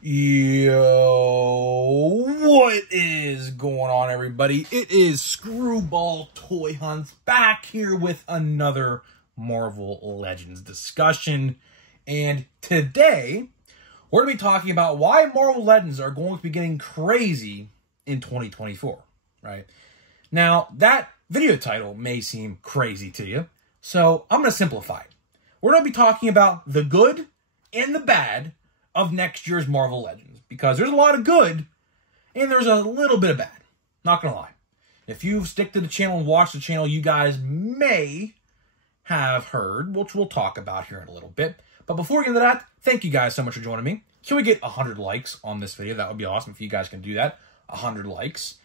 Yo, what is going on, everybody? It is Screwball Toy Hunts back here with another Marvel Legends discussion. And today, we're going to be talking about why Marvel Legends are going to be getting crazy in 2024, right? Now, that video title may seem crazy to you, so I'm going to simplify it. We're going to be talking about the good and the bad of next year's Marvel Legends, because there's a lot of good and there's a little bit of bad. Not gonna lie. If you stick to the channel and watch the channel, you guys may have heard, which we'll talk about here in a little bit. But before we get into that, thank you guys so much for joining me. Can we get 100 likes on this video? That would be awesome if you guys can do that. 100 likes.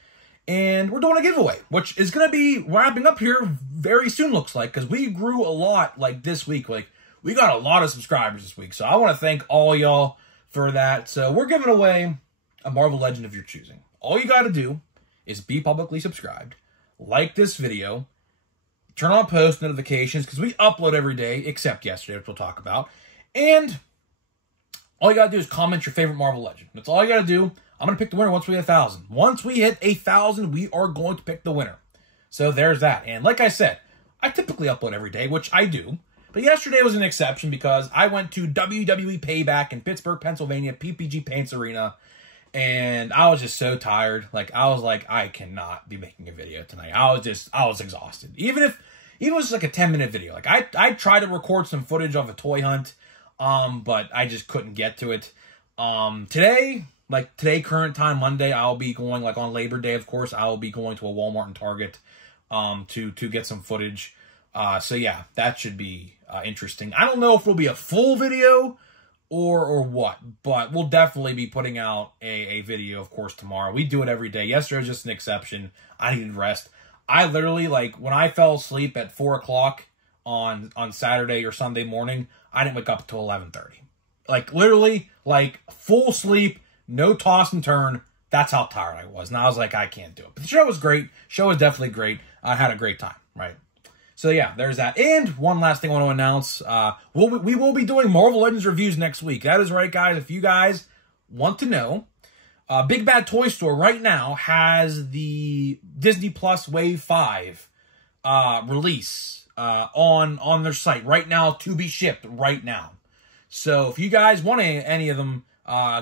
And we're doing a giveaway, which is going to be wrapping up here very soon, looks like, because we grew a lot like this week. Like, we got a lot of subscribers this week, so I want to thank all y'all for that. So we're giving away a Marvel Legend of your choosing. All you got to do is be publicly subscribed, like this video, turn on post notifications, because we upload every day, except yesterday, which we'll talk about. And all you got to do is comment your favorite Marvel Legend. That's all you got to do. I'm going to pick the winner once we hit 1,000. Once we hit 1,000, we are going to pick the winner. So there's that. And like I said, I typically upload every day, which I do. But yesterday was an exception because I went to WWE Payback in Pittsburgh, Pennsylvania, PPG Paints Arena, and I was just so tired. Like, I was like, I cannot be making a video tonight. I was exhausted. Even if it was like a 10-minute video. Like, I tried to record some footage of a toy hunt, but I just couldn't get to it. Today, current time, Monday, I'll be going, like on Labor Day, of course, I'll be going to a Walmart and Target to get some footage. So yeah, that should be interesting. I don't know if it'll be a full video or what, but we'll definitely be putting out a video, of course, tomorrow. We do it every day. Yesterday was just an exception. I needed rest. I literally, like, when I fell asleep at 4 o'clock on Saturday or Sunday morning, I didn't wake up until 11:30. Like, literally, like, full sleep, no toss and turn. That's how tired I was. And I was like, I can't do it. But the show was great. Show was definitely great. I had a great time, right? So yeah, there's that. And one last thing I want to announce. We will be doing Marvel Legends reviews next week. That is right, guys. If you guys want to know, Big Bad Toy Store right now has the Disney Plus Wave 5 release on their site right now to be shipped right now. So if you guys want any of them,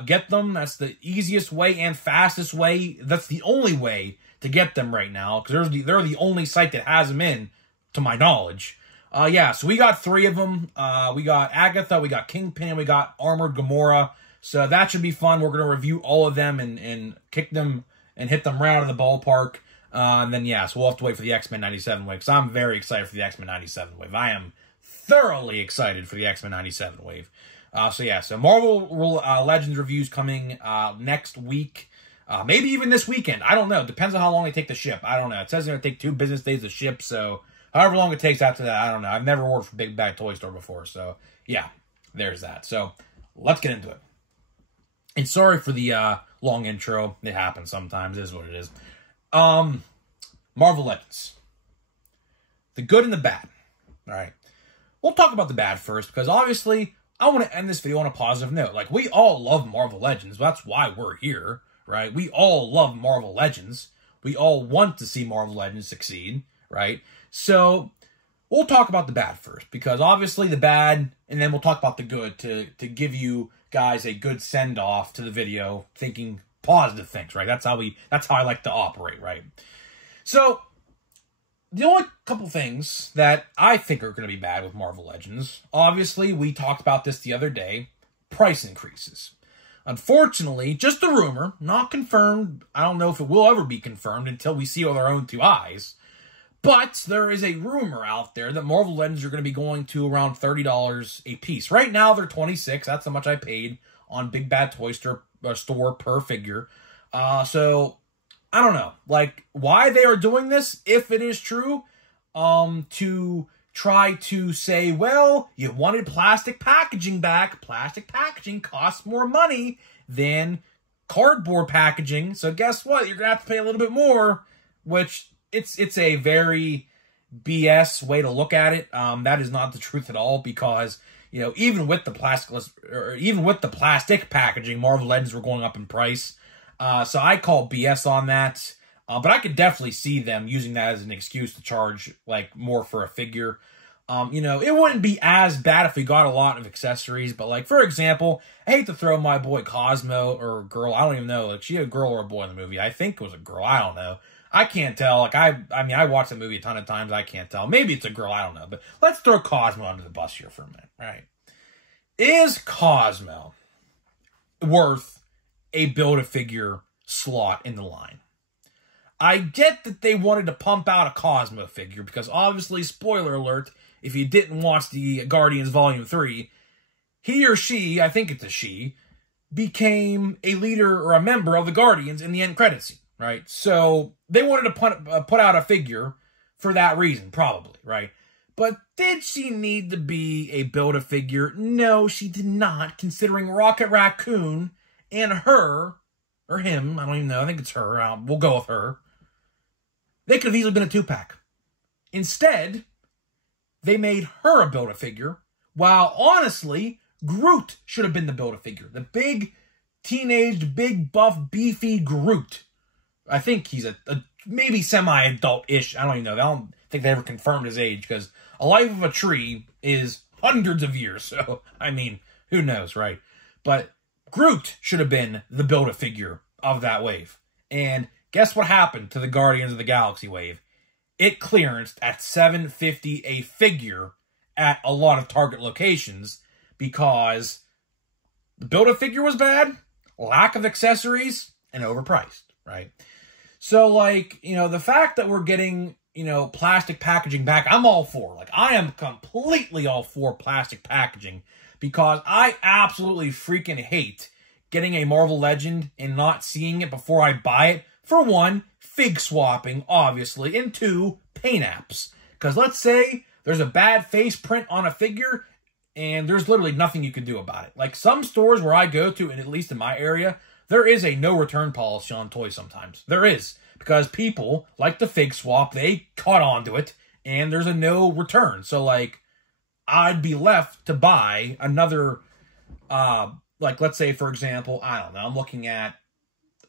get them. That's the easiest way and fastest way. That's the only way to get them right now, because they're the only site that has them in, to my knowledge. Yeah, so we got 3 of them. We got Agatha, we got Kingpin, we got Armored Gamora. So that should be fun. We're going to review all of them and kick them and hit them right out of the ballpark. And then, yeah, so we'll have to wait for the X-Men 97 wave, because I'm very excited for the X-Men 97 wave. I am thoroughly excited for the X-Men 97 wave. So yeah, so Marvel Legends reviews coming next week. Maybe even this weekend. I don't know. Depends on how long they take to ship. I don't know. It says it's going to take 2 business days to ship, so however long it takes after that, I don't know. I've never ordered from Big Bad Toy Store before, so yeah, there's that. So let's get into it. And sorry for the long intro. It happens sometimes. It is what it is. Marvel Legends. The good and the bad. All right. We'll talk about the bad first, because obviously I want to end this video on a positive note. Like, we all love Marvel Legends. That's why we're here, right? We all love Marvel Legends. We all want to see Marvel Legends succeed, right? So we'll talk about the bad first, because obviously the bad, and then we'll talk about the good to give you guys a good send-off to the video, thinking positive things, right? That's how I like to operate, right? So the only couple things that I think are going to be bad with Marvel Legends, obviously we talked about this the other day, price increases. Unfortunately, just a rumor, not confirmed. I don't know if it will ever be confirmed until we see with our own 2 eyes. But there is a rumor out there that Marvel Legends are going to be going to around $30 a piece. Right now, they're $26. That's how much I paid on Big Bad Toy Store per figure. So, I don't know. Like, why they are doing this, if it is true, to try to say, well, you wanted plastic packaging back. Plastic packaging costs more money than cardboard packaging. So, guess what? You're going to have to pay a little bit more, which it's a very BS way to look at it. That is not the truth at all, because you know, even with the plasticless, or even with the plastic packaging, Marvel Legends were going up in price. So I call BS on that. But I could definitely see them using that as an excuse to charge, like, more for a figure. You know, it wouldn't be as bad if we got a lot of accessories, but, like, for example, I hate to throw my boy Cosmo, or girl, I don't even know, like, she a girl or a boy in the movie. I think it was a girl, I don't know. I can't tell, like, I mean, I watched the movie a ton of times, I can't tell. Maybe it's a girl, I don't know, but let's throw Cosmo under the bus here for a minute, right? Is Cosmo worth a Build-A-Figure slot in the line? I get that they wanted to pump out a Cosmo figure, because obviously, spoiler alert, if you didn't watch the Guardians Volume 3, he or she, I think it's a she, became a leader or a member of the Guardians in the end credits scene, right? So, they wanted to put out a figure for that reason, probably, right? But did she need to be a Build-A-Figure? No, she did not, considering Rocket Raccoon and her, or him, I don't even know, I think it's her, we'll go with her. They could have easily been a 2-pack. Instead, they made her a Build-A-Figure, while honestly, Groot should have been the Build-A-Figure. The big, teenaged, big, buff, beefy Groot. I think he's a maybe semi-adult-ish. I don't even know. I don't think they ever confirmed his age, because a life of a tree is hundreds of years. So, I mean, who knows, right? But Groot should have been the Build-A-Figure of that wave. And guess what happened to the Guardians of the Galaxy wave? It clearanced at $750 a figure at a lot of Target locations, because the Build-A-Figure was bad, lack of accessories, and overpriced, right? So, like, you know, the fact that we're getting, you know, plastic packaging back, I'm all for. Like, I am completely all for plastic packaging, because I absolutely freaking hate getting a Marvel Legend and not seeing it before I buy it. For one, fig swapping, obviously, and two, paint apps. Because let's say there's a bad face print on a figure, and there's literally nothing you can do about it. Like, some stores where I go to, and at least in my area, there is a no-return policy on toys sometimes. There is. Because people like the fig swap, they caught onto it, and there's a no return. So, like, I'd be left to buy another, like, let's say, for example, I don't know, I'm looking at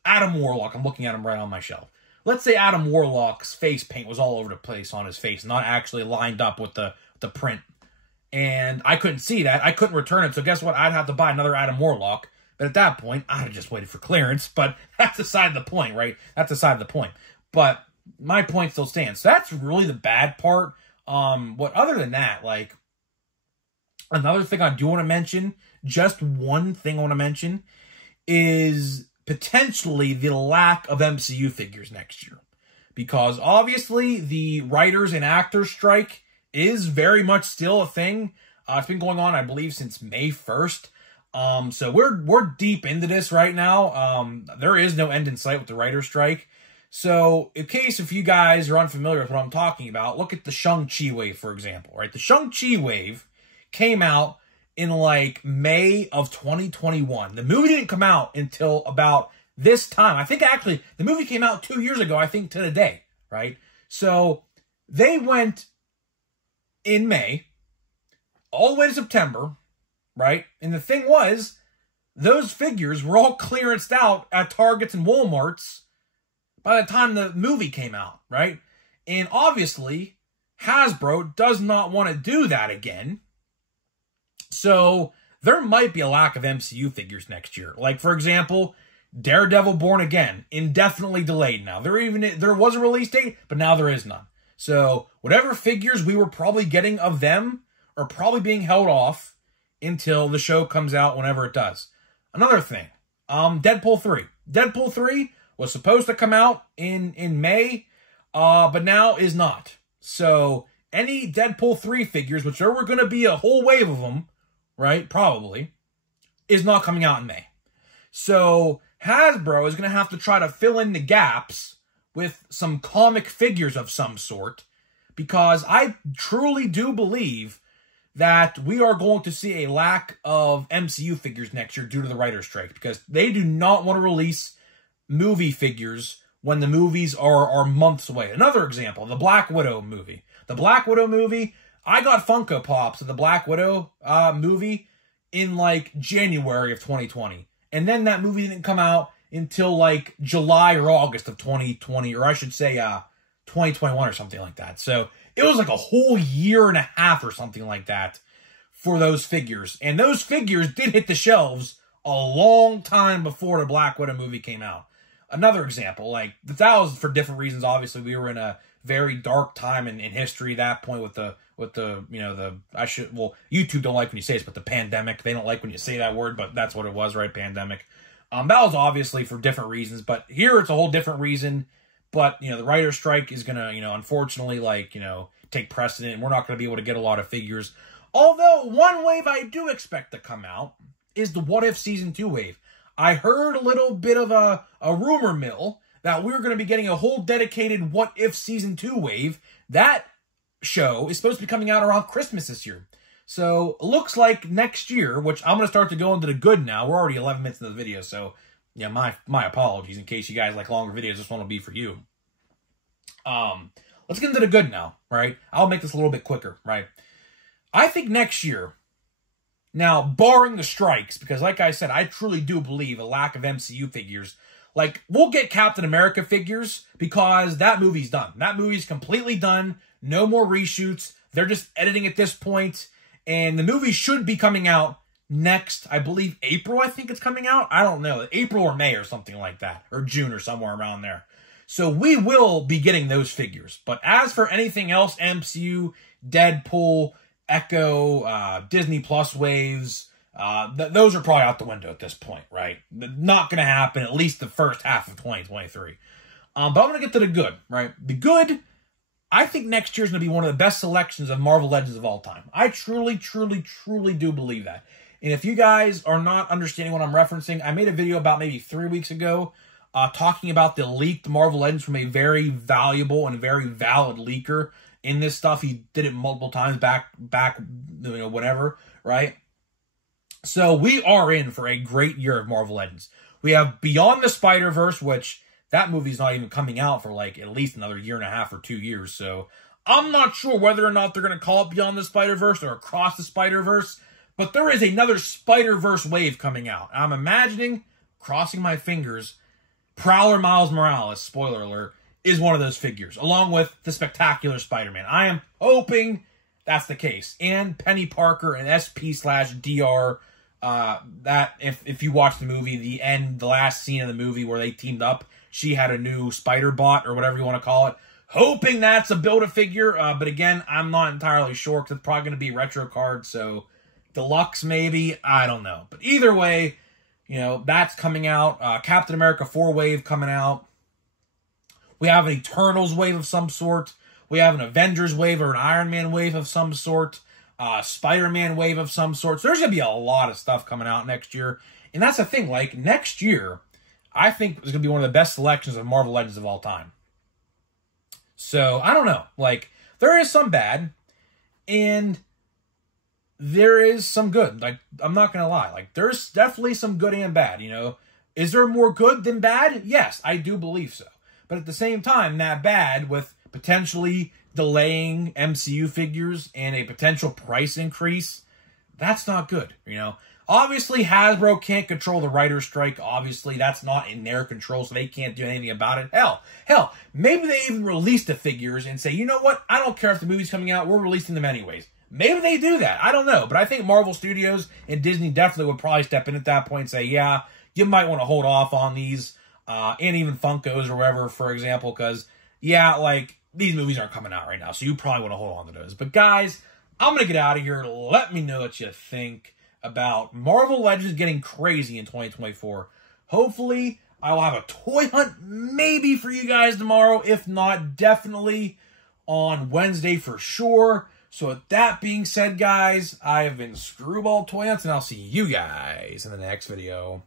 Adam Warlock. I'm looking at him right on my shelf. Let's say Adam Warlock's face paint was all over the place on his face, not actually lined up with the print. And I couldn't see that. I couldn't return it. So guess what? I'd have to buy another Adam Warlock. But at that point, I'd have just waited for clearance. But that's aside the point, right? That's aside the point. But my point still stands. So that's really the bad part. What other than that, like, another thing I do want to mention, just one thing I want to mention, is potentially the lack of MCU figures next year. Because obviously the writers and actors strike is very much still a thing. It's been going on, I believe, since May 1st. So we're deep into this right now. There is no end in sight with the writer's strike. So in case if you guys are unfamiliar with what I'm talking about, look at the Shang-Chi wave, for example, right? The Shang-Chi wave came out in like May of 2021. The movie didn't come out until about this time. I think actually the movie came out 2 years ago, I think, to the day, right? So they went in May all the way to September, right? And the thing was, those figures were all clearanced out at Targets and Walmarts by the time the movie came out, right? And obviously, Hasbro does not want to do that again. So there might be a lack of MCU figures next year. Like, for example, Daredevil Born Again, indefinitely delayed now. There was a release date, but now there is none. So whatever figures we were probably getting of them are probably being held off until the show comes out whenever it does. Another thing, Deadpool 3. Deadpool 3 was supposed to come out in May, but now is not. So any Deadpool 3 figures, which there were going to be a whole wave of them, right, probably, is not coming out in May. So Hasbro is going to have to try to fill in the gaps with some comic figures of some sort, because I truly do believe that we are going to see a lack of MCU figures next year due to the writer's strike, because they do not want to release movie figures when the movies are months away. Another example, the Black Widow movie. The Black Widow movie, I got Funko Pops of the Black Widow movie in like January of 2020. And then that movie didn't come out until like July or August of 2020, or I should say 2021 or something like that. So it was like a whole year and a half or something like that for those figures. And those figures did hit the shelves a long time before the Black Widow movie came out. Another example, like that was for different reasons. Obviously, we were in a very dark time in history at that point with the YouTube don't like when you say this, but the pandemic. They don't like when you say that word, but that's what it was, right? Pandemic. That was obviously for different reasons, but here it's a whole different reason. But, the writer's strike is going to, unfortunately, take precedent. And we're not going to be able to get a lot of figures. Although, one wave I do expect to come out is the What If Season 2 wave. I heard a little bit of a rumor mill that we were going to be getting a whole dedicated What If Season 2 wave. That show is supposed to be coming out around Christmas this year. So, it looks like next year, which I'm going to start to go into the good now. We're already 11 minutes into the video, so yeah, my apologies in case you guys like longer videos. This one will be for you. Let's get into the good now, right? I'll make this a little bit quicker, right? I think next year, now, barring the strikes, because like I said, I truly do believe a lack of MCU figures. Like, we'll get Captain America figures because that movie's done. That movie's completely done. No more reshoots. They're just editing at this point. And the movie should be coming out next, I believe, April, I think it's coming out. I don't know. April or May or something like that. Or June or somewhere around there. So we will be getting those figures. But as for anything else, MCU, Deadpool, Echo, Disney Plus waves, those are probably out the window at this point, right? Not going to happen at least the first half of 2023. But I'm going to get to the good, right? The good, I think next year is going to be one of the best selections of Marvel Legends of all time. I truly, truly, truly do believe that. And if you guys are not understanding what I'm referencing, I made a video about maybe 3 weeks ago talking about the leaked Marvel Legends from a very valuable and very valid leaker in this stuff. He did it multiple times back, whatever, right? So we are in for a great year of Marvel Legends. We have Beyond the Spider-Verse, which that movie's not even coming out for like at least another year and a half or 2 years. So I'm not sure whether or not they're going to call it Beyond the Spider-Verse or Across the Spider-Verse, but there is another Spider-Verse wave coming out. I'm imagining, crossing my fingers, Prowler Miles Morales, spoiler alert, is one of those figures, along with the Spectacular Spider-Man. I am hoping that's the case. And Penny Parker and SP/DR, that if you watch the movie, the last scene of the movie where they teamed up, she had a new spider bot or whatever you want to call it. Hoping that's a Build-A-Figure, but again, I'm not entirely sure because it's probably going to be retro card, so deluxe maybe, I don't know. But either way, that's coming out. Captain America 4 wave coming out. We have an Eternals wave of some sort. We have an Avengers wave or an Iron Man wave of some sort. Spider-Man wave of some sort. So there's going to be a lot of stuff coming out next year. And that's the thing. Like, next year, I think is going to be one of the best selections of Marvel Legends of all time. So, I don't know. Like, there is some bad. And there is some good. Like, I'm not going to lie. Like, there's definitely some good and bad, Is there more good than bad? Yes, I do believe so. But at the same time, that bad with potentially delaying MCU figures and a potential price increase, that's not good, Obviously, Hasbro can't control the writer's strike. Obviously, that's not in their control, so they can't do anything about it. Hell, maybe they even release the figures and say, you know what? I don't care if the movie's coming out. We're releasing them anyways. Maybe they do that. I don't know. But I think Marvel Studios and Disney definitely would probably step in at that point and say, yeah, you might want to hold off on these. And even Funkos or whatever, for example, because, yeah, like, these movies aren't coming out right now, so you probably want to hold on to those. But, guys, I'm going to get out of here. Let me know what you think about Marvel Legends getting crazy in 2024. Hopefully, I will have a toy hunt maybe for you guys tomorrow. If not, definitely on Wednesday for sure. So, with that being said, guys, I have been Screwball Toy Hunts, and I'll see you guys in the next video.